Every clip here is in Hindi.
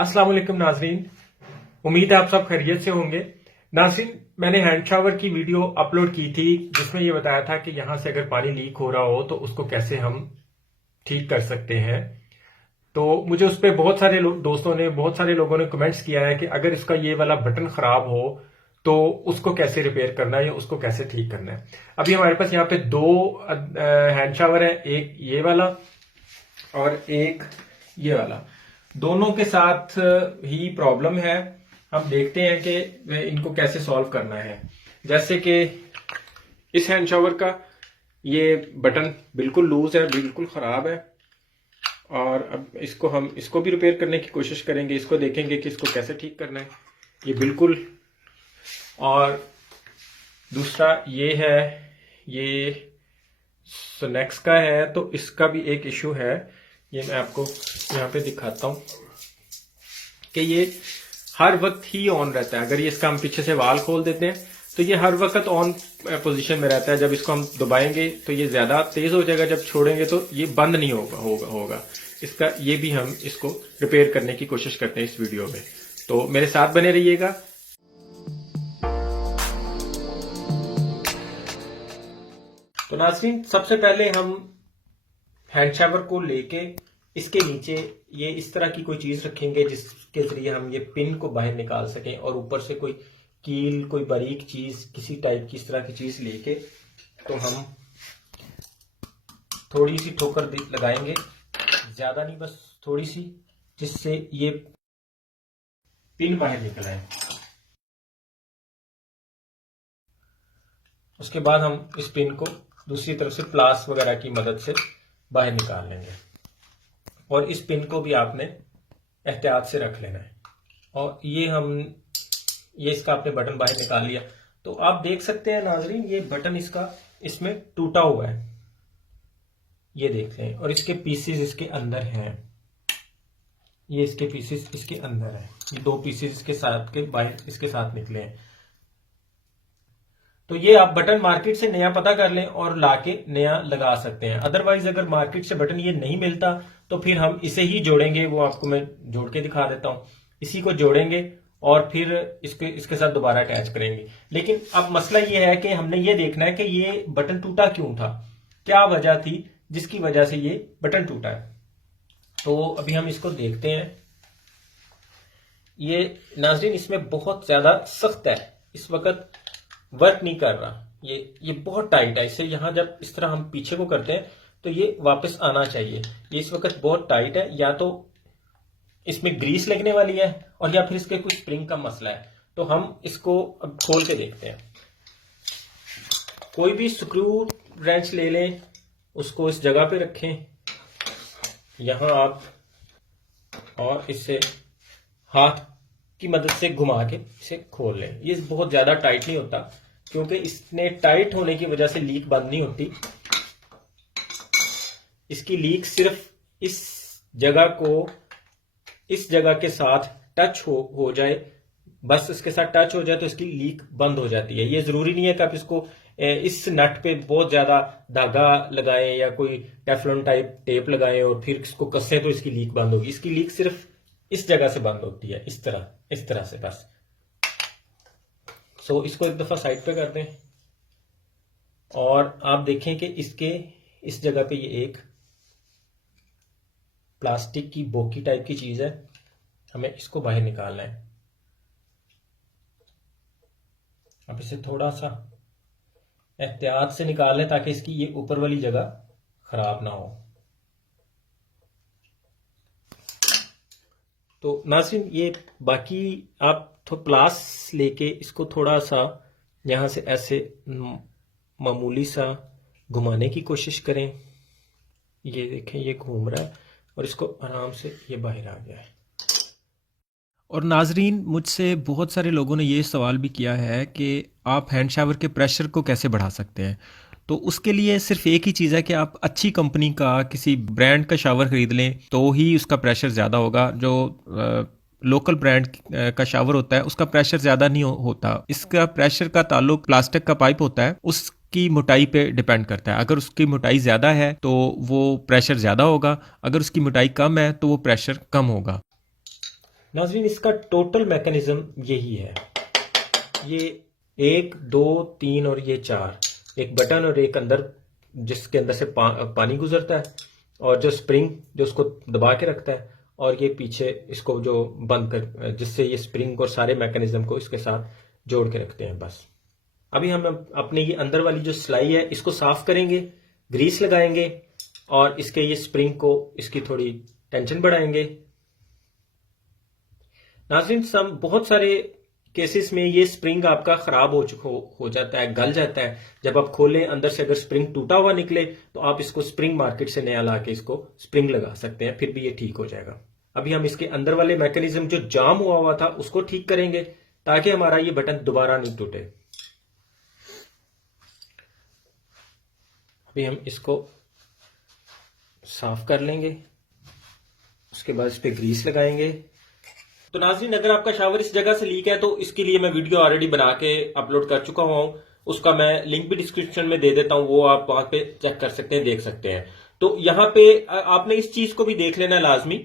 अस्सलाम वालेकुम नाजरीन, उम्मीद है आप सब खैरियत से होंगे। नाजरीन, मैंने हैंड शावर की वीडियो अपलोड की थी जिसमें यह बताया था कि यहां से अगर पानी लीक हो रहा हो तो उसको कैसे हम ठीक कर सकते हैं। तो मुझे उस पर बहुत सारे दोस्तों ने, बहुत सारे लोगों ने कमेंट्स किया है कि अगर इसका ये वाला बटन खराब हो तो उसको कैसे रिपेयर करना है या उसको कैसे ठीक करना है। अभी हमारे पास यहाँ पे दो हैंड शावर है, एक ये वाला और एक ये वाला। दोनों के साथ ही प्रॉब्लम है। हम देखते हैं कि इनको कैसे सॉल्व करना है। जैसे कि इस हैंड शावर का ये बटन बिल्कुल लूज है, बिल्कुल खराब है। और अब इसको भी रिपेयर करने की कोशिश करेंगे। इसको देखेंगे कि इसको कैसे ठीक करना है। ये बिल्कुल, और दूसरा ये है, ये सोनेक्स का है, तो इसका भी एक इशू है। ये मैं आपको यहाँ पे दिखाता हूँ कि ये हर वक्त ही ऑन रहता है। अगर ये इसका हम पीछे से वाल खोल देते हैं तो ये हर वक्त ऑन पोजीशन में रहता है। जब इसको हम दबाएंगे तो ये ज्यादा तेज हो जाएगा, जब छोड़ेंगे तो ये बंद नहीं होगा। इसका ये भी हम इसको रिपेयर करने की कोशिश करते हैं इस वीडियो में, तो मेरे साथ बने रहिएगा। तो नाज़रीन, सबसे पहले हम हैंड शावर को लेके इसके नीचे ये इस तरह की कोई चीज रखेंगे जिसके जरिए हम ये पिन को बाहर निकाल सकें, और ऊपर से कोई कील, कोई बारीक चीज, किसी टाइप की इस तरह की चीज लेके तो हम थोड़ी सी ठोकर लगाएंगे, ज्यादा नहीं, बस थोड़ी सी, जिससे ये पिन बाहर निकल आए। उसके बाद हम इस पिन को दूसरी तरफ से प्लास वगैरह की मदद से बाहर निकाल लेंगे, और इस पिन को भी आपने एहतियात से रख लेना है। और ये इसका आपने बटन बाहर निकाल लिया तो आप देख सकते हैं नाजरीन, ये बटन इसका इसमें टूटा हुआ है, ये देख लें, और इसके पीसेस इसके अंदर हैं। ये इसके पीसेस इसके अंदर है, ये दो पीसेस इसके साथ के बाहर इसके साथ निकले हैं। तो ये आप बटन मार्केट से नया पता कर लें और लाके नया लगा सकते हैं। अदरवाइज अगर मार्केट से बटन ये नहीं मिलता तो फिर हम इसे ही जोड़ेंगे। वो आपको मैं जोड़ के दिखा देता हूं। इसी को जोड़ेंगे और फिर इसके साथ दोबारा अटैच करेंगे। लेकिन अब मसला ये है कि हमने ये देखना है कि ये बटन टूटा क्यों था, क्या वजह थी जिसकी वजह से ये बटन टूटा है। तो अभी हम इसको देखते हैं। ये नाज़रीन, इसमें बहुत ज्यादा सख्त है, इस वक्त वर्क नहीं कर रहा। ये बहुत टाइट है। इसे यहां जब इस तरह हम पीछे को करते हैं तो ये वापस आना चाहिए। ये इस वक्त बहुत टाइट है, या तो इसमें ग्रीस लगने वाली है और या फिर इसके कुछ स्प्रिंग का मसला है। तो हम इसको अब खोल के देखते हैं। कोई भी स्क्रू रेंच ले लें, उसको इस जगह पे रखें यहां आप, और इससे हाथ की मदद से घुमा के इसे खोल लें। ये बहुत ज्यादा टाइट नहीं होता, क्योंकि इसने टाइट होने की वजह से लीक बंद नहीं होती। इसकी लीक सिर्फ इस जगह के साथ टच हो जाए, बस इसके साथ टच हो जाए तो इसकी लीक बंद हो जाती है। ये जरूरी नहीं है कि आप इसको इस नट पे बहुत ज्यादा धागा लगाएं या कोई टेफलॉन टाइप टेप लगाएं और फिर इसको कसें तो इसकी लीक बंद होगी। इसकी लीक सिर्फ इस जगह से बंद होती है, इस तरह से बस। सो इसको एक दफा साइड पे कर दें, और आप देखें कि इसके इस जगह पे ये एक प्लास्टिक की बोकी टाइप की चीज है, हमें इसको बाहर निकालना है। अब इसे थोड़ा सा एहतियात से निकाल लें ताकि इसकी ये ऊपर वाली जगह खराब ना हो। तो नाज़रीन, ये बाकी आप तो प्लास लेके इसको थोड़ा सा यहां से ऐसे मामूली सा घुमाने की कोशिश करें। ये देखें, ये घूम रहा है और इसको आराम से ये बाहर आ गया है। और नाजरीन, मुझसे बहुत सारे लोगों ने ये सवाल भी किया है कि आप हैंड शावर के प्रेशर को कैसे बढ़ा सकते हैं। तो उसके लिए सिर्फ एक ही चीज़ है कि आप अच्छी कंपनी का, किसी ब्रांड का शावर ख़रीद लें तो ही उसका प्रेशर ज़्यादा होगा। जो लोकल ब्रांड का शावर होता है उसका प्रेशर ज़्यादा नहीं होता। इसका प्रेशर का ताल्लुक प्लास्टिक का पाइप होता है, उसकी मोटाई पे डिपेंड करता है। अगर उसकी मोटाई ज़्यादा है तो वो प्रेशर ज़्यादा होगा, अगर उसकी मोटाई कम है तो वो प्रेशर कम होगा। नाज़रीन, इसका टोटल मैकेनिज्म यही है। ये 1, 2, 3 और ये 4, एक बटन और एक अंदर जिसके अंदर से पानी गुजरता है, और जो स्प्रिंग जो उसको दबा के रखता है, और ये पीछे इसको जो बंद कर, जिससे ये स्प्रिंग और सारे मैकेनिज्म को इसके साथ जोड़ के रखते हैं। बस अभी हम अपने ये अंदर वाली जो सिलाई है इसको साफ करेंगे, ग्रीस लगाएंगे और इसके ये स्प्रिंग को इसकी थोड़ी टेंशन बढ़ाएंगे। नाज़रीन, बहुत सारे केसेस में ये स्प्रिंग आपका खराब हो जाता है, गल जाता है। जब आप खोलें, अंदर से अगर स्प्रिंग टूटा हुआ निकले तो आप इसको स्प्रिंग मार्केट से नया ला के इसको स्प्रिंग लगा सकते हैं, फिर भी ये ठीक हो जाएगा। अभी हम इसके अंदर वाले मैकेनिज्म जो जाम हुआ था उसको ठीक करेंगे ताकि हमारा ये बटन दोबारा नहीं टूटे। अभी हम इसको साफ कर लेंगे, उसके बाद इस पे ग्रीस लगाएंगे। तो नाज़रीन, अगर आपका शावर इस जगह से लीक है तो इसके लिए मैं वीडियो ऑलरेडी बना के अपलोड कर चुका हूं, उसका मैं लिंक भी डिस्क्रिप्शन में दे देता हूं, वो आप वहां पे चेक कर सकते हैं, देख सकते हैं। तो यहाँ पे आपने इस चीज को भी देख लेना है लाजमी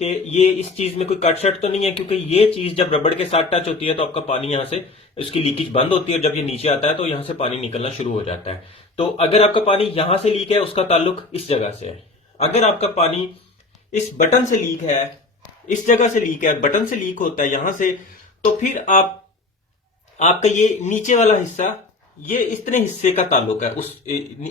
कि ये इस चीज में कोई कट शट तो नहीं है, क्योंकि ये चीज जब रबड़ के साथ टच होती है तो आपका पानी यहाँ से उसकी लीकेज बंद होती है, और जब ये नीचे आता है तो यहाँ से पानी निकलना शुरू हो जाता है। तो अगर आपका पानी यहां से लीक है, उसका ताल्लुक इस जगह से है। अगर आपका पानी इस बटन से लीक है, इस जगह से लीक है, बटन से लीक होता है यहां से, तो फिर आपका ये नीचे वाला हिस्सा, ये इतने हिस्से का ताल्लुक है,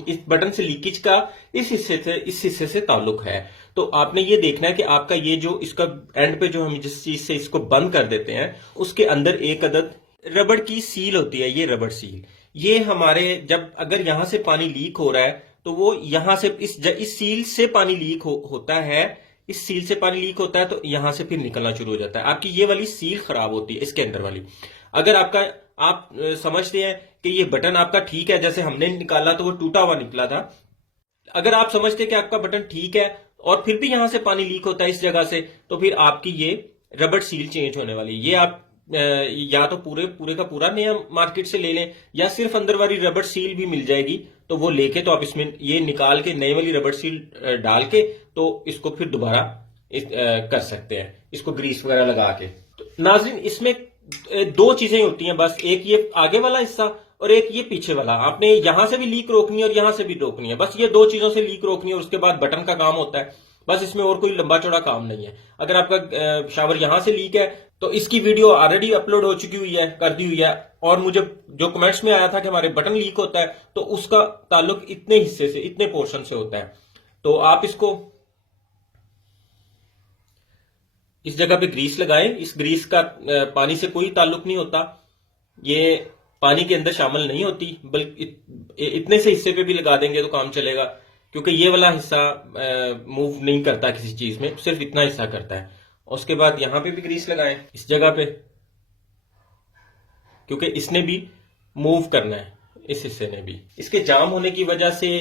इस बटन से लीकेज का इस हिस्से से ताल्लुक है। तो आपने ये देखना है कि आपका ये जो इसका एंड पे जो हम जिस चीज से इसको बंद कर देते हैं, उसके अंदर एक अदद रबड़ की सील होती है, ये रबड़ सील, ये हमारे जब अगर यहां से पानी लीक हो रहा है तो वो यहां से इस सील से पानी लीक होता है, इस सील से पानी लीक होता है तो यहां से फिर निकलना शुरू हो जाता है। आपकी ये वाली सील खराब होती है, इसके अंदर वाली। अगर आप समझते हैं कि ये बटन आपका ठीक है, जैसे हमने निकाला तो वो टूटा हुआ निकला था, अगर आप समझते हैं कि आपका बटन ठीक है और फिर भी यहां से पानी लीक होता है इस जगह से, तो फिर आपकी ये रबड़ सील चेंज होने वाली। ये आप या तो पूरे का पूरा नया मार्केट से ले लें, या सिर्फ अंदर वाली रबड़ सील भी मिल जाएगी, तो वो लेके तो आप इसमें ये निकाल के नई वाली रबड़ सील डाल के तो इसको फिर दोबारा कर सकते हैं, इसको ग्रीस वगैरह लगा के। तो नाज़रीन, इसमें दो चीजें होती हैं बस, एक ये आगे वाला हिस्सा और एक ये पीछे वाला। आपने यहां से भी लीक रोकनी है और यहां से भी रोकनी है, बस ये दो चीजों से लीक रोकनी है, और उसके बाद बटन का काम होता है। बस इसमें और कोई लंबा चौड़ा काम नहीं है। अगर आपका शावर यहां से लीक है तो इसकी वीडियो ऑलरेडी अपलोड हो चुकी हुई है, कर दी हुई है, और मुझे जो कमेंट्स में आया था कि हमारे बटन लीक होता है, तो उसका ताल्लुक इतने हिस्से से, इतने पोर्शन से होता है। तो आप इसको इस जगह पे ग्रीस लगाएं। इस ग्रीस का पानी से कोई ताल्लुक नहीं होता, ये पानी के अंदर शामिल नहीं होती, बल्कि इतने से हिस्से पे भी लगा देंगे तो काम चलेगा, क्योंकि ये वाला हिस्सा मूव नहीं करता किसी चीज में, सिर्फ इतना हिस्सा करता है। उसके बाद यहां पे भी ग्रीस लगाएं, इस जगह पे, क्योंकि इसने भी मूव करना है, इस हिस्से ने भी। इसके जाम होने की वजह से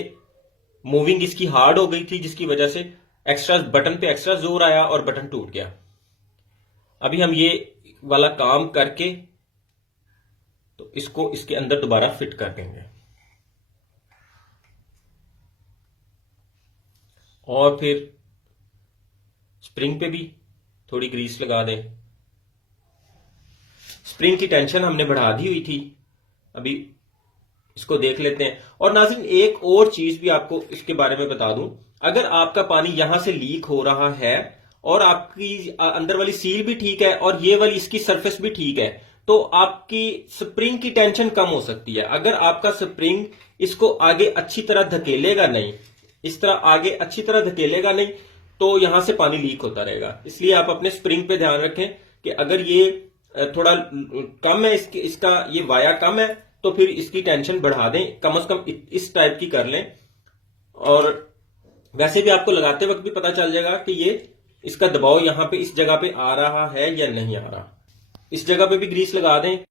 मूविंग इसकी हार्ड हो गई थी, जिसकी वजह से एक्स्ट्रा बटन पे एक्स्ट्रा जोर आया और बटन टूट गया। अभी हम ये वाला काम करके तो इसको इसके अंदर दोबारा फिट कर देंगे, और फिर स्प्रिंग पे भी थोड़ी ग्रीस लगा दें। स्प्रिंग की टेंशन हमने बढ़ा दी हुई थी, अभी इसको देख लेते हैं। और नाज़रीन, एक और चीज भी आपको इसके बारे में बता दूं, अगर आपका पानी यहां से लीक हो रहा है और आपकी अंदर वाली सील भी ठीक है और ये वाली इसकी सरफेस भी ठीक है, तो आपकी स्प्रिंग की टेंशन कम हो सकती है। अगर आपका स्प्रिंग इसको आगे अच्छी तरह धकेलेगा नहीं, इस तरह आगे अच्छी तरह धकेलेगा नहीं, तो यहां से पानी लीक होता रहेगा। इसलिए आप अपने स्प्रिंग पे ध्यान रखें कि अगर ये थोड़ा कम है, इसका ये वाया कम है, तो फिर इसकी टेंशन बढ़ा दें, कम से कम इस टाइप की कर लें। और वैसे भी आपको लगाते वक्त भी पता चल जाएगा कि ये इसका दबाव यहां पे इस जगह पे आ रहा है या नहीं आ रहा। इस जगह पे भी ग्रीस लगा दें।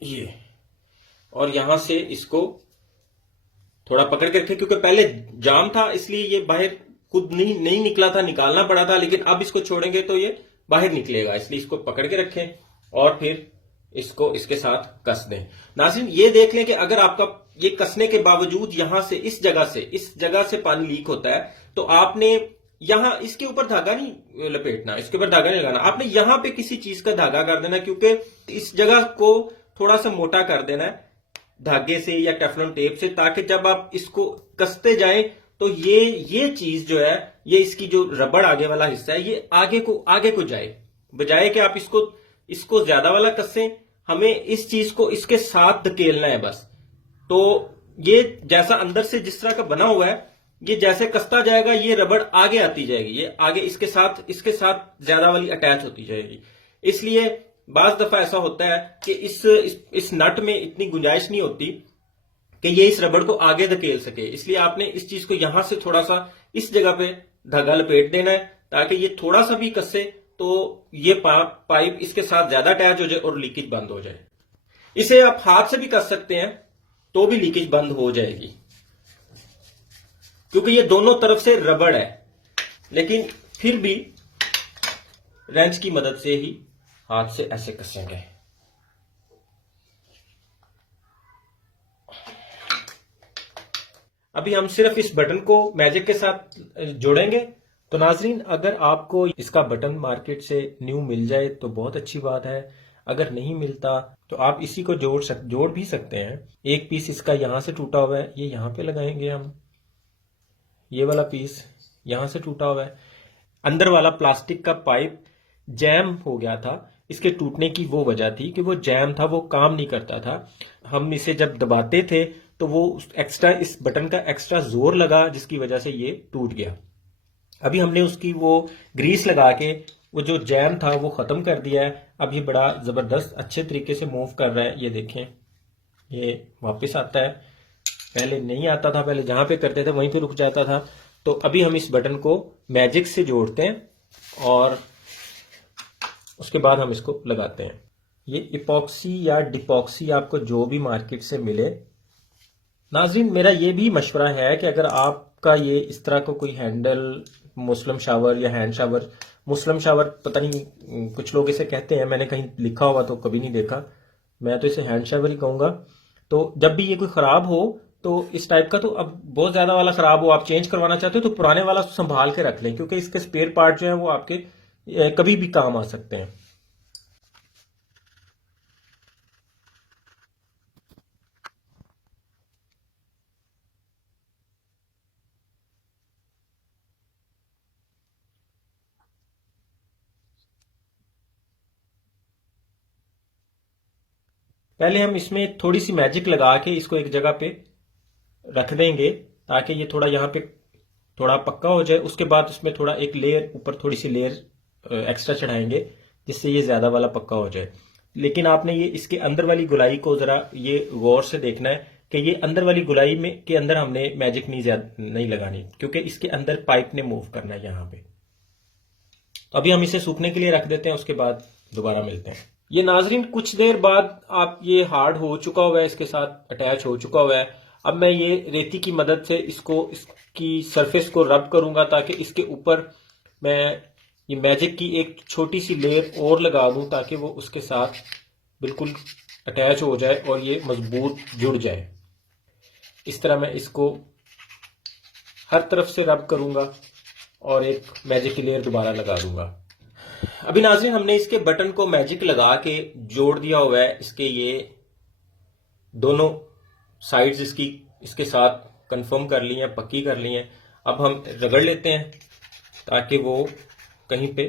ये, और यहां से इसको थोड़ा पकड़ के रखें, क्योंकि पहले जाम था इसलिए ये बाहर खुद नहीं निकला था, निकालना पड़ा था, लेकिन अब इसको छोड़ेंगे तो ये बाहर निकलेगा, इसलिए इसको पकड़ के रखें और फिर इसको इसके साथ कस दें। नाज़रीन ये देख लें कि अगर आपका ये कसने के बावजूद यहां से इस जगह से पानी लीक होता है, तो आपने यहां इसके ऊपर धागा नहीं लपेटना, इसके ऊपर धागा नहीं लगाना, आपने यहां पे किसी चीज का धागा कर देना, क्योंकि इस जगह को थोड़ा सा मोटा कर देना है धागे से या टेफलॉन टेप से, ताकि जब आप इसको कसते जाएं तो ये चीज जो है, ये इसकी जो रबड़ आगे वाला हिस्सा है, ये आगे को जाए, बजाय कि आप इसको ज्यादा वाला कसें, हमें इस चीज को इसके साथ धकेलना है बस। तो ये जैसा अंदर से जिस तरह का बना हुआ है, ये जैसे कसता जाएगा ये रबड़ आगे आती जाएगी, ये आगे इसके साथ ज्यादा वाली अटैच होती जाएगी। इसलिए बाज दफा ऐसा होता है कि इस नट में इतनी गुंजाइश नहीं होती कि ये इस रबड़ को आगे धकेल सके, इसलिए आपने इस चीज को यहां से थोड़ा सा इस जगह पे धागा लपेट देना है, ताकि ये थोड़ा सा भी कसे तो ये पाइप इसके साथ ज्यादा अटैच हो जाए और लीकेज बंद हो जाए। इसे आप हाथ से भी कस सकते हैं तो भी लीकेज बंद हो जाएगी, क्योंकि ये दोनों तरफ से रबड़ है, लेकिन फिर भी रेंच की मदद से ही हाथ से ऐसे कसेंगे। अभी हम सिर्फ इस बटन को मैजिक के साथ जोड़ेंगे। तो नाजरीन, अगर आपको इसका बटन मार्केट से न्यू मिल जाए तो बहुत अच्छी बात है, अगर नहीं मिलता तो आप इसी को जोड़ भी सकते हैं। एक पीस इसका यहां से टूटा हुआ है, ये यहां पे लगाएंगे हम, ये वाला पीस यहां से टूटा हुआ है। अंदर वाला प्लास्टिक का पाइप जैम हो गया था, इसके टूटने की वो वजह थी कि वो जैम था, वो काम नहीं करता था। हम इसे जब दबाते थे तो वो एक्स्ट्रा, इस बटन का एक्स्ट्रा जोर लगा, जिसकी वजह से ये टूट गया। अभी हमने उसकी वो ग्रीस लगा के वो जो जैम था वो खत्म कर दिया है। अब ये बड़ा जबरदस्त अच्छे तरीके से मूव कर रहा है, ये देखें, ये वापस आता है। पहले नहीं आता था, पहले जहां पे करते थे वहीं पे रुक जाता था। तो अभी हम इस बटन को मैजिक से जोड़ते हैं और उसके बाद हम इसको लगाते हैं। ये इपॉक्सी या डिपॉक्सी आपको जो भी मार्केट से मिले। नाज़रीन, मेरा ये भी मशवरा है कि अगर आपका ये इस तरह का कोई हैंडल, मुस्लिम शावर या हैंड शावर, मुस्लिम शावर पता नहीं कुछ लोग इसे कहते हैं, मैंने कहीं लिखा हुआ तो कभी नहीं देखा, मैं तो इसे हैंड शावर ही कहूंगा। तो जब भी ये कोई खराब हो तो इस टाइप का, तो अब बहुत ज्यादा वाला खराब हो, आप चेंज करवाना चाहते हो तो पुराने वाला संभाल के रख लें, क्योंकि इसके स्पेयर पार्ट जो है वो आपके कभी भी काम आ सकते हैं। पहले हम इसमें थोड़ी सी मैजिक लगा के इसको एक जगह पे रख देंगे, ताकि ये थोड़ा यहाँ पे थोड़ा पक्का हो जाए। उसके बाद उसमें थोड़ा एक लेयर ऊपर, थोड़ी सी लेयर एक्स्ट्रा चढ़ाएंगे, जिससे ये ज्यादा वाला पक्का हो जाए। लेकिन आपने ये इसके अंदर वाली गुलाई को जरा ये गौर से देखना है कि ये अंदर वाली गुलाई में के अंदर हमने मैजिक नहीं लगानी, क्योंकि इसके अंदर पाइप ने मूव करना है यहाँ पे। तो अभी हम इसे सूखने के लिए रख देते हैं, उसके बाद दोबारा मिलते हैं। ये नाजरीन, कुछ देर बाद आप ये हार्ड हो चुका हुआ है, इसके साथ अटैच हो चुका हुआ है। अब मैं ये रेती की मदद से इसकी सरफेस को रब करूंगा, ताकि इसके ऊपर मैं ये मैजिक की एक छोटी सी लेयर और लगा दूं, ताकि वो उसके साथ बिल्कुल अटैच हो जाए और ये मजबूत जुड़ जाए। इस तरह मैं इसको हर तरफ से रब करूंगा और एक मैजिक की लेयर दोबारा लगा दूंगा। अभी नाज़रीन, हमने इसके बटन को मैजिक लगा के जोड़ दिया हुआ है। इसके ये दोनों साइड्स इसके साथ कंफर्म कर ली हैं, पक्की कर ली हैं। अब हम रगड़ लेते हैं ताकि वो कहीं पे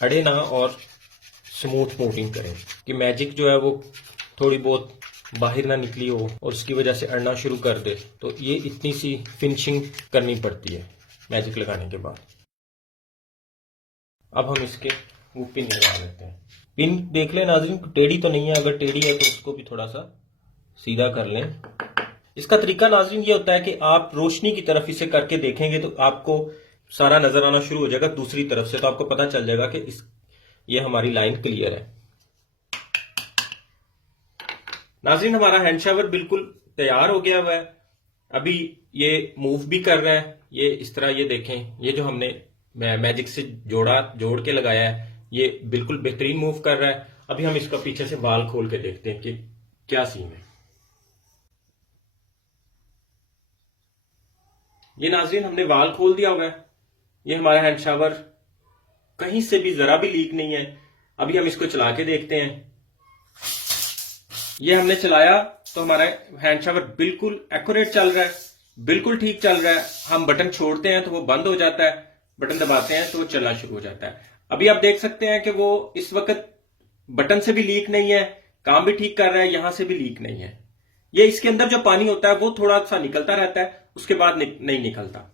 अड़े ना और स्मूथ मूविंग करें, कि मैजिक जो है वो थोड़ी बहुत बाहर ना निकली हो और उसकी वजह से अड़ना शुरू कर दे। तो ये इतनी सी फिनिशिंग करनी पड़ती है मैजिक लगाने के बाद। अब हम इसके वो पिन लगा लेते हैं। पिन देख लें नाज़रीन, टेढ़ी तो नहीं है, अगर टेढ़ी है तो उसको भी थोड़ा सा सीधा कर लें। इसका तरीका नाज़रीन ये होता है कि आप रोशनी की तरफ इसे करके देखेंगे तो आपको सारा नजर आना शुरू हो जाएगा दूसरी तरफ से, तो आपको पता चल जाएगा कि ये हमारी लाइन क्लियर है। नाज़रीन, हमारा हैंड शावर बिल्कुल तैयार हो गया हुआ है। अभी ये मूव भी कर रहा है। ये इस तरह, ये देखें, ये जो हमने मैजिक से जोड़ के लगाया है, ये बिल्कुल बेहतरीन मूव कर रहा है। अभी हम इसका पीछे से वाल खोल के देखते हैं कि क्या सीन है। ये नाज़रीन हमने वाल खोल दिया हुआ है। ये हमारा हैंड शावर कहीं से भी जरा भी लीक नहीं है। अभी हम इसको चला के देखते हैं। ये हमने चलाया तो हमारा हैंड शावर बिल्कुल एक्यूरेट चल रहा है, बिल्कुल ठीक चल रहा है। हम बटन छोड़ते हैं तो वो बंद हो जाता है, बटन दबाते हैं तो वो चलना शुरू हो जाता है। अभी आप देख सकते हैं कि वो इस वक्त बटन से भी लीक नहीं है, काम भी ठीक कर रहा है, यहां से भी लीक नहीं है। ये इसके अंदर जो पानी होता है वो थोड़ा सा निकलता रहता है, उसके बाद नहीं निकलता।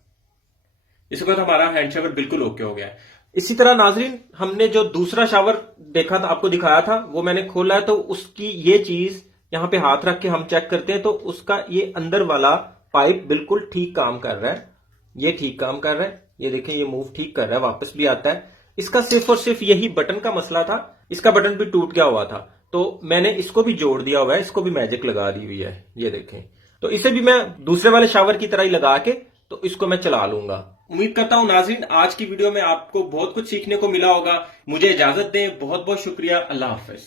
इस वक्त हमारा हैंड शावर बिल्कुल ओके हो गया है। इसी तरह नाजरीन हमने जो दूसरा शावर देखा था, आपको दिखाया था, वो मैंने खोला है तो उसकी ये चीज यहां पे हाथ रख के हम चेक करते हैं तो उसका ये अंदर वाला पाइप बिल्कुल ठीक काम कर रहा है। ये ठीक काम कर रहा है, ये देखें ये मूव ठीक कर रहा है, वापस भी आता है। इसका सिर्फ और सिर्फ यही बटन का मसला था, इसका बटन भी टूट गया हुआ था तो मैंने इसको भी जोड़ दिया हुआ है, इसको भी मैजिक लगा दी हुई है। ये देखें, तो इसे भी मैं दूसरे वाले शावर की तरह ही लगा के तो इसको मैं चला लूंगा। उम्मीद करता हूं नाज़रीन आज की वीडियो में आपको बहुत कुछ सीखने को मिला होगा। मुझे इजाजत दें, बहुत बहुत शुक्रिया। अल्लाह हाफिज।